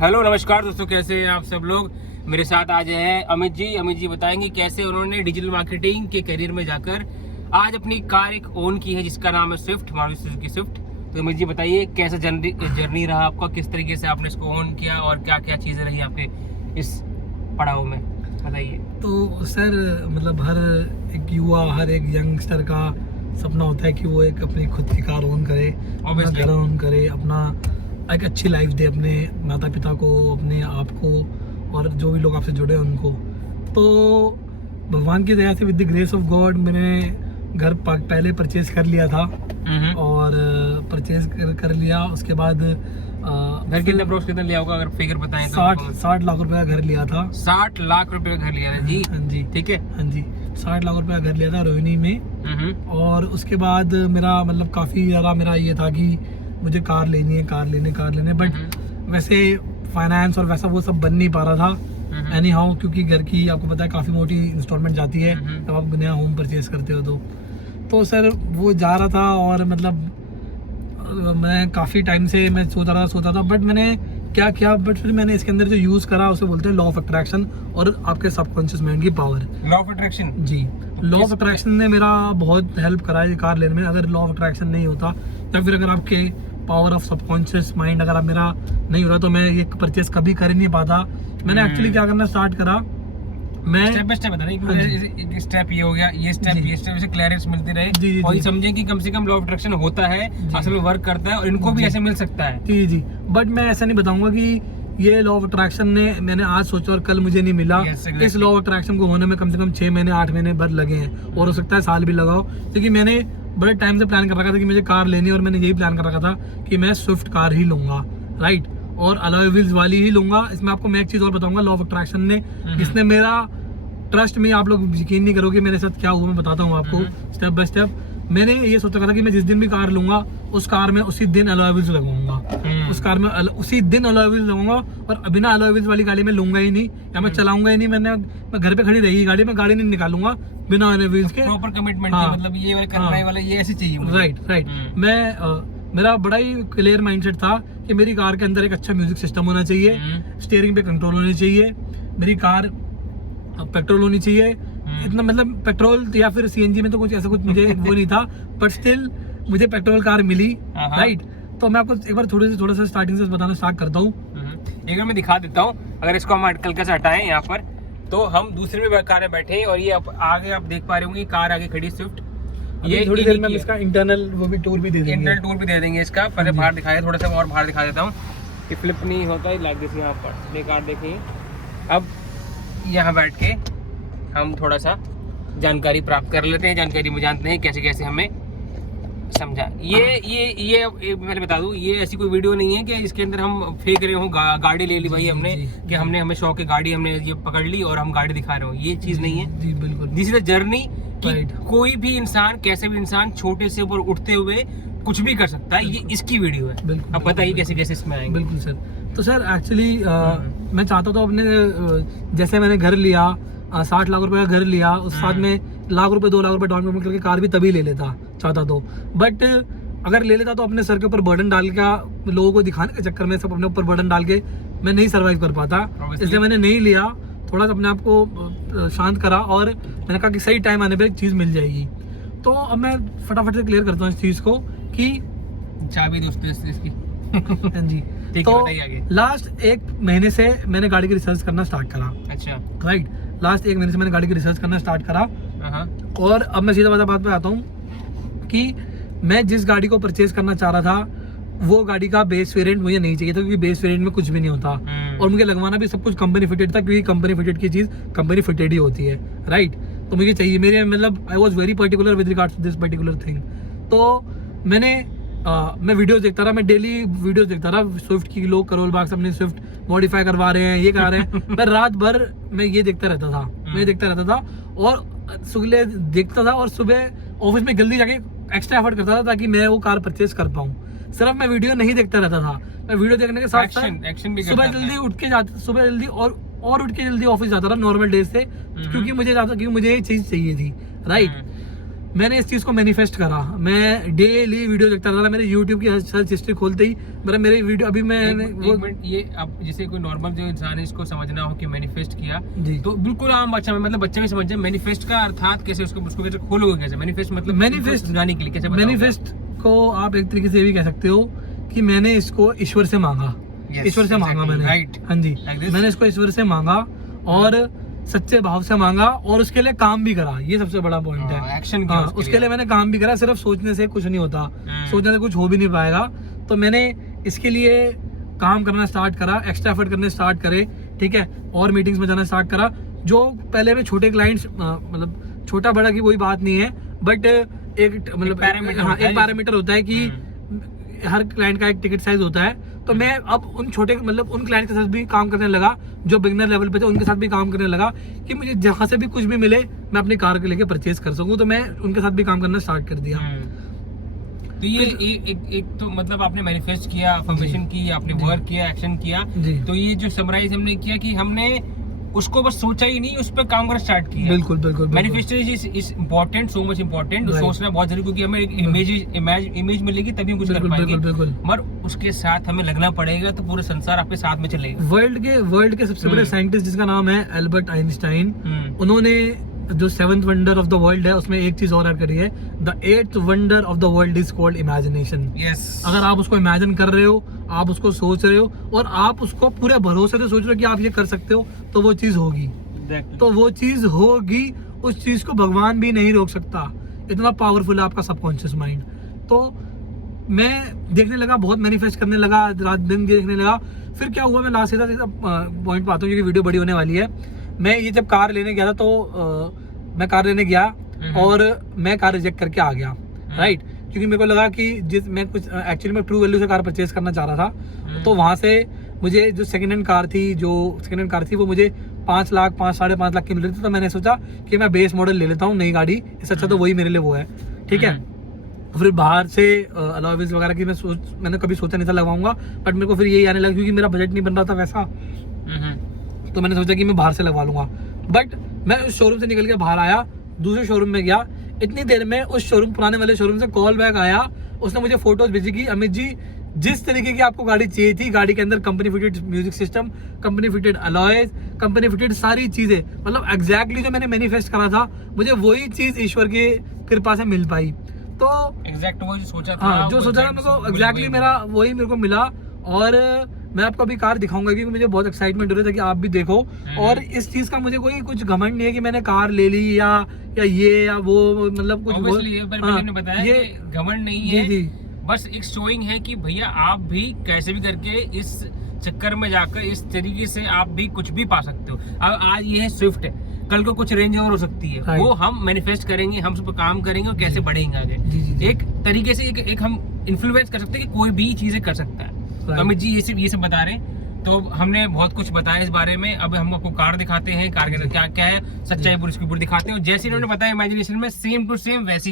Hello नमस्कार दोस्तों, कैसे हैं आप सब लोग। मेरे साथ आज हैं अमित जी बताएंगे कैसे उन्होंने डिजिटल मार्केटिंग के करियर में जाकर आज अपनी कार एक ओन की है जिसका नाम है स्विफ्ट, मारुति सुजुकी स्विफ्ट। तो अमित जी बताइए कैसा जर्नी रहा आपका, किस तरीके से आपने इसको ओन किया और क्या क्या चीज़ें रही आपके इस पड़ाव में, बताइए। तो सर मतलब हर एक युवा, हर एक यंगस्टर का सपना होता है कि वो एक अपनी खुद की कार ओन करे, अपना घर ओन करे, अपना एक अच्छी लाइफ दे अपने माता पिता को, अपने आप को और जो भी लोग आपसे जुड़े हैं उनको। तो भगवान की दया से with the grace of God मैंने घर पहले परचेज कर लिया था और परचेज कर लिया। उसके बाद घर कितना अप्रोक्स कितना लिया होगा, अगर फिगर बताएं तो 60 लाख रुपए का घर लिया था। 60 लाख रुपए का घर लिया था जी? हाँ जी, ठीक है। हाँ जी, 60 लाख रुपए का घर लिया था रोहिणी में। और उसके बाद मेरा मतलब काफ़ी ज़्यादा मेरा ये था कि मुझे कार लेनी है, कार लेने बट वैसे फाइनेंस और वैसा वो सब बन नहीं पा रहा था एनी हाउ, क्योंकि घर की आपको पता है काफ़ी मोटी इंस्टॉलमेंट जाती है जब आप नया होम परचेज करते हो। तो सर वो जा रहा था और मतलब मैं काफ़ी टाइम से मैं सोचा था बट मैंने क्या किया, बट फिर मैंने इसके अंदर जो यूज़ करा उसे बोलते हैं लॉ ऑफ अट्रैक्शन और आपके सबकॉन्शियस माइंड की पावर। लॉ ऑफ अट्रैक्शन जी, लॉ ऑफ अट्रैक्शन ने मेरा बहुत हेल्प करा है कार लेने में। अगर लॉ ऑफ अट्रैक्शन नहीं होता या फिर अगर आपके पावर ऑफ सबकॉन्शियस माइंड अगर आप मेरा नहीं होता तो मैं ये परचेस कभी कर ही नहीं पाता। मैंने एक्चुअली क्या करना स्टार्ट करा, मैं स्टेप बाय स्टेप बता रही हूं, स्टेप ये हो गया, ये स्टेप से क्लियरेंस मिलती रहे और ये समझें कि कम से कम लॉ ऑफ अट्रैक्शन होता है, असल में वर्क करता है और इनको भी ऐसे मिल सकता है। जी, बट मैं ऐसा नहीं बताऊंगा कि ये लॉ ऑफ अट्रैक्शन ने मैंने आज सोचा और कल मुझे नहीं मिला। इस लॉ ऑफ अट्रैक्शन को होने में कम से कम 6 महीने 8 महीने भर लगे हैं और हो सकता है साल भी लगाओ, क्योंकि मैंने बड़े टाइम से प्लान कर रखा था कि मुझे कार लेनी है और मैंने यही प्लान कर रखा था कि मैं स्विफ्ट कार ही लूंगा, राइट, और अलॉय व्हील्स वाली ही लूंगा। इसमें आपको मैं एक चीज और बताऊंगा, लॉ ऑफ अट्रैक्शन ने जिसने मेरा ट्रस्ट में, आप लोग यकीन नहीं करोगे मेरे साथ क्या हुआ, मैं बताता हूँ आपको स्टेप बाय स्टेप। मैंने ये सोचा था कि मैं जिस दिन भी कार लूंगा उस कार में उसी दिन अलॉय व्हील्स लगवाऊंगा, उस कार में उसी दिन अलॉय व्हील्स लगवाऊंगा और बिना अलॉय व्हील्स वाली गाड़ी में लूंगा ही नहीं या मैं चलाऊंगा ही नहीं। मैं घर पे खड़ी रहेगी गाड़ी, मैं गाड़ी नहीं निकालूंगा बिना अलॉय व्हील्स के। प्रॉपर कमिटमेंट है, मतलब ये वाला करने वाला ये ऐसे चाहिए मुझे। राइट। मैं मेरा बड़ा ही क्लियर माइंडसेट था कि मेरी कार के अंदर एक अच्छा म्यूजिक सिस्टम होना चाहिए, स्टीयरिंग पे कंट्रोल होनी चाहिए, मेरी कार पेट्रोल होनी चाहिए। इतना मतलब पेट्रोल या फिर सीएनजी में तो कुछ ऐसा कुछ मुझे वो नहीं था, बट स्टिल मुझे पेट्रोल कार मिली, राइट। तो मैं आपको एक बार थोड़ा सा स्टार्टिंग से बताना स्टार्ट करता हूँ। एक बार मैं दिखा देता हूँ, अगर इसको हम हल्का से हटाएं यहाँ पर तो हम दूसरे में कार में बैठे हैं और ये आगे आप देख पा रहे होंगे कार आगे खड़ी स्विफ्ट। ये थोड़ी देर में इसका इंटरनल वो भी टूर भी दे देंगे, इंटरनल टूर भी दे देंगे इसका। पहले बाहर दिखाया, थोड़ा सा और बाहर दिखा देता हूँ कि फ्लिप नहीं होता है, लाइक दिस यहाँ पर ये कार देखिए। अब यहाँ बैठ के हम थोड़ा सा जानकारी प्राप्त कर लेते हैं, जानकारी में जानते हैं कैसे कैसे हमें समझा। ये मैं बता दूं, ये ऐसी कोई वीडियो नहीं है कि इसके अंदर हम फेंक रहे हो गाड़ी ले ली भाई हमने कि हमें शौक है गाड़ी, हमने ये पकड़ ली और हम गाड़ी दिखा रहे हो, ये चीज नहीं है जी, बिल्कुल। दिस इज द जर्नी कि कोई भी इंसान, कैसे भी इंसान छोटे से ऊपर उठते हुए कुछ भी कर सकता है, ये इसकी वीडियो है। अब बताइए कैसे कैसे इसमें आएंगे। बिल्कुल सर। तो सर एक्चुअली मैं चाहता था अपने जैसे मैंने घर लिया 60 लाख रुपए का घर लिया, उस साथ में लाख रुपए 2 लाख रुपए डाउन पेमेंट करके कार भी तभी ले लेता चाहता तो, बट अगर ले लेता तो अपने सर के ऊपर बर्डन डाल के लोगों को दिखाने के चक्कर में सब अपने ऊपर बर्डन डाल के मैं नहीं सर्वाइव कर पाता, इसलिए मैंने नहीं लिया। थोड़ा सा अपने आप को शांत करा और मैंने कहा कि सही टाइम आने पर एक चीज़ मिल जाएगी। तो अब मैं फटाफट से क्लियर करता हूँ इस चीज़ को कि चाबी दोस्तों इसकी हाँ जी। तो लास्ट 1 महीने से मैंने गाड़ी की रिसर्च करना स्टार्ट करा। अच्छा, राइट, लास्ट 1 महीने से मैंने गाड़ी की रिसर्च करना स्टार्ट करा और अब मैं सीधा बात पे आता हूँ कि मैं जिस गाड़ी को परचेज करना चाह रहा था वो गाड़ी का बेस वेरिएंट मुझे नहीं चाहिए था, क्योंकि बेस वेरिएंट में कुछ भी नहीं होता और मुझे लगवाना भी सब कुछ कंपनी फिटेड था, क्योंकि कंपनी फिटेड की चीज़ कंपनी फिटेड ही होती है, राइट। तो मुझे चाहिए, मेरे मतलब I was very particular with regards to this particular thing. तो मैं वीडियोस देखता रहा, मैं डेली वीडियोस देखता रहा स्विफ्ट की, लोग करोल बाग से अपनी स्विफ्ट मॉडिफाई करवा रहे हैं, ये करा रहे हैं। मैं रात भर मैं ये देखता रहता था और सुबह देखता था और सुबह ऑफिस में जल्दी जाके एक्स्ट्रा एफर्ट करता था ताकि मैं वो कार परचेज कर पाऊँ। सिर्फ मैं वीडियो नहीं देखता रहता था, मैं वीडियो देखने के साथ सुबह जल्दी उठ के जल्दी ऑफिस जाता था नॉर्मल डेज से, क्योंकि मुझे ये चीज चाहिए थी, राइट। मैंने इस चीज को मैनिफेस्ट करा। मैं डेली वीडियो देखता रहा, मेरे यूट्यूब की सर्च हिस्ट्री खोलते ही मेरे वीडियो अभी मैंने एक मिनट, ये अब जैसे कोई नॉर्मल जो इंसान है इसको समझना हो कि मैनिफेस्ट किया जी। तो बिल्कुल आम बच्चा में मतलब बच्चे में समझ जाए मैनिफेस्ट का अर्थात कैसे, उसको कैसे खोलोगे, कैसे मैनिफेस्ट मतलब मैनिफेस्ट समझाने के लिए कैसे बताओगे? मैनिफेस्ट को आप एक तरीके से ये भी कह सकते हो कि मैंने इसको ईश्वर से मांगा। Yes, ईश्वर से मांगा exactly, मैंने, right. हाँ जी, Like this? मैंने इसको ईश्वर से मांगा और सच्चे भाव से मांगा और उसके लिए काम भी करा। ये सबसे बड़ा पॉइंट है, एक्शन हाँ, उसके लिए मैंने काम भी करा। सिर्फ सोचने से कुछ नहीं होता, सोचने से कुछ हो भी नहीं पाएगा। तो मैंने इसके लिए काम करना स्टार्ट करा, एक्स्ट्रा एफर्ट करने स्टार्ट करे, ठीक है, और मीटिंग्स में जाना स्टार्ट करा। जो पहले में छोटे क्लाइंट्स, मतलब छोटा बड़ा की कोई बात नहीं है, बट एक मतलब एक पैरामीटर होता है कि हर क्लाइंट का एक टिकट साइज होता है। तो मैं अब उन छोटे मतलब उन क्लाइंट के साथ भी काम करने लगा जो बिगनर लेवल पे थे, उनके साथ भी काम करने लगा कि मुझे जहाँ से भी कुछ भी मिले मैं अपनी कार को लेके परचेज कर सकूं। तो मैं उनके साथ भी काम करना स्टार्ट कर दिया। तो ये एक तो मतलब आपने मैनिफेस्ट किया, अफर्मेशन की, आपने वर्क किया, एक्शन किया। तो ये जो समराइज हमने किया कि हमने उसको बस सोचा ही नहीं, उस पर काम करना स्टार्ट किया। बिल्कुल बिल्कुल। Manifestation is important, so much important. सोचना बहुत जरूरी, क्योंकि हमें एक इमेज मिलेगी तभी हम कुछ कर पाएंगे। मगर उसके साथ हमें लगना पड़ेगा, तो पूरे संसार आपके साथ में चलेगा। वर्ल्ड के सबसे बड़े साइंटिस्ट जिसका नाम है एल्बर्ट आइंस्टाइन, उन्होंने जो 7th wonder of the world है उसमें एक चीज और ऐड करी है, the 8th wonder of the world is called imagination. अगर आप उसको इमेजिन कर रहे हो, आप उसको सोच रहे हो और आप उसको पूरे भरोसे से सोच रहे हो कि आप ये कर सकते हो, तो वो चीज होगी। तो वो चीज होगी, उस चीज को भगवान भी नहीं रोक सकता। इतना पावरफुल है आपका सबकॉन्शियस माइंड। तो मैं देखने लगा, बहुत मैनिफेस्ट करने लगा, रात दिन देखने लगा। फिर क्या हुआ, मैं लास्ट सीधा पॉइंट पे आता हूँ क्योंकि वीडियो बड़ी होने वाली है। मैं ये जब कार लेने गया था तो मैं कार लेने गया और मैं कार रिजेक्ट करके आ गया, राइट। क्योंकि मेरे को लगा कि मैं कुछ एक्चुअली मैं ट्रू वैल्यू से कार परचेज करना चाह रहा था। तो वहाँ से मुझे जो सेकंड हैंड कार थी वो मुझे 5 लाख 5-5.5 लाख की मिल रही थी। तो मैंने सोचा कि मैं बेस मॉडल ले लेता हूँ, नई गाड़ी, इससे अच्छा तो वही मेरे लिए वो है, ठीक है। फिर बाहर से अलॉय व्हील्स वगैरह की मैंने कभी सोचा नहीं था लगवाऊंगा, बट मेरे को फिर यही आने लगा क्योंकि मेरा बजट नहीं बन रहा था वैसा। तो मैंने सोचा कि मैं बाहर से लगवा लूंगा। बट मैं उस शोरूम से निकल के बाहर आया, दूसरे शोरूम में गया। इतनी देर में उस शोरूम, पुराने वाले शोरूम से कॉल बैक आया। उसने मुझे फोटोज भेजी कि अमित जी, जिस तरीके की आपको गाड़ी चाहिए थी, गाड़ी के अंदर company fitted music system, company fitted alloys, company fitted सारी चीजें, मतलब एग्जैक्टली जो मैंने मैनिफेस्ट करा था, मुझे वही चीज ईश्वर की कृपा से मिल पाई। तो एग्जैक्ट वो जो सोचा था, हाँ, जो सोचा था मेरे को एग्जैक्टली वही मेरे को मिला। और मैं आपको अभी कार दिखाऊंगा क्योंकि मुझे बहुत एक्साइटमेंट हो रहा था कि आप भी देखो। और इस चीज का मुझे कोई कुछ घमंड नहीं है कि मैंने कार ले ली या ये या वो, मतलब कुछ मैंने बताया ये घमंड नहीं है, बस एक शोइंग है कि भैया आप भी कैसे भी करके इस चक्कर में जाकर इस तरीके से आप भी कुछ भी पा सकते हो। अब आज ये है स्विफ्ट है, कल को कुछ रेंज और हो सकती है, वो हम मैनिफेस्ट करेंगे, हम उस पर काम करेंगे और कैसे बढ़ेंगे आगे। एक तरीके से एक हम इन्फ्लुएंस कर सकते हैं कि कोई भी चीजें कर सकता है। तो अमित जी ये सब बता रहे हैं, तो हमने बहुत कुछ बताया इस बारे में। अब हम आपको कार दिखाते हैं, कार के अंदर क्या क्या है, सच्चाई पूरी दिखाते हैं। जैसे इन्होंने बताया इमेजिनेशन में, सेम टू सेम वैसी